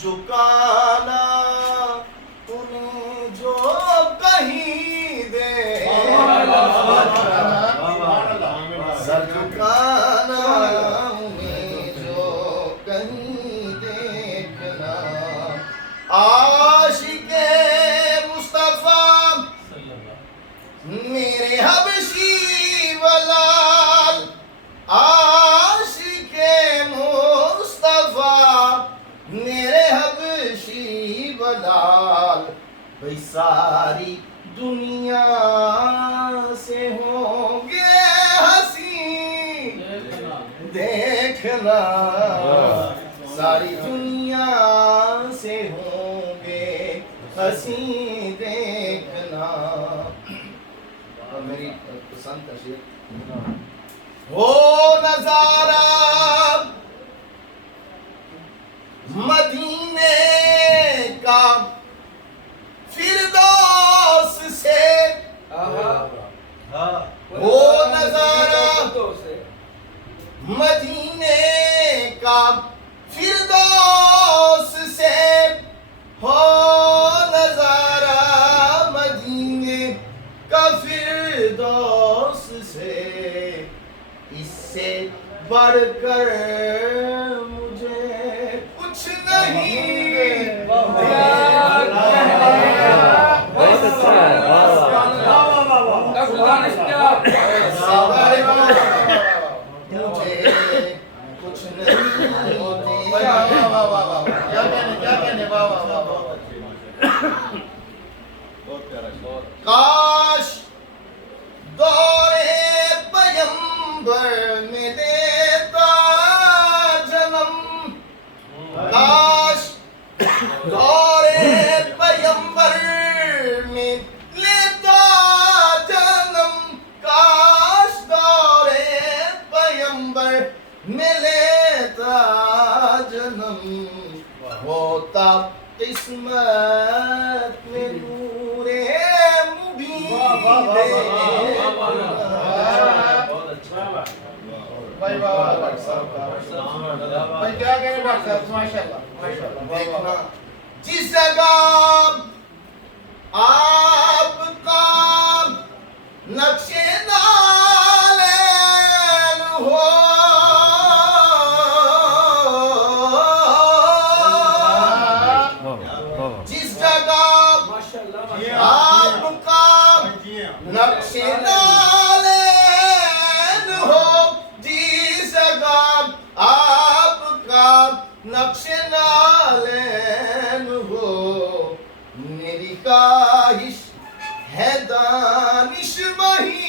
جھکانا انہیں جو کہیں دے، سر جھکانا انہیں جو کہیں دیکھنا، عاشق مصطفیٰ میرے حبشی ولال، عاشق مصطفیٰ میرے حبشی ولال، بھئی ساری دنیا سے ہوں گے حسین دیکھنا، ساری دنیا سے ہوں گے حسین دیکھنا۔ اور میری پسند کا شعر، ہو نظارہ مدینے کا فردوس سے، ہو نظارہ مدینے کا فردوس سے، ہو نظارہ مدینے کا فردوس سے، اس سے بڑھ کر مجھے کچھ نہیں، بہت اچھا ہے، مجھے کچھ نہیں، کاش دور پیمبر میں لیتا جنم، کاش دور پیمبر میں لیتا جنم، کاش دور پیمبر میں لیتا جنم، ہوتا قسمت میں نور مبین دیکھنا، جس جگہ آپ کا نقش نالین ہو، جس جگہ آپ کا نقش نالین ہو، جس جگہ آپ کا نقش نالین ہو، میری خواہش ہے دانش وہیں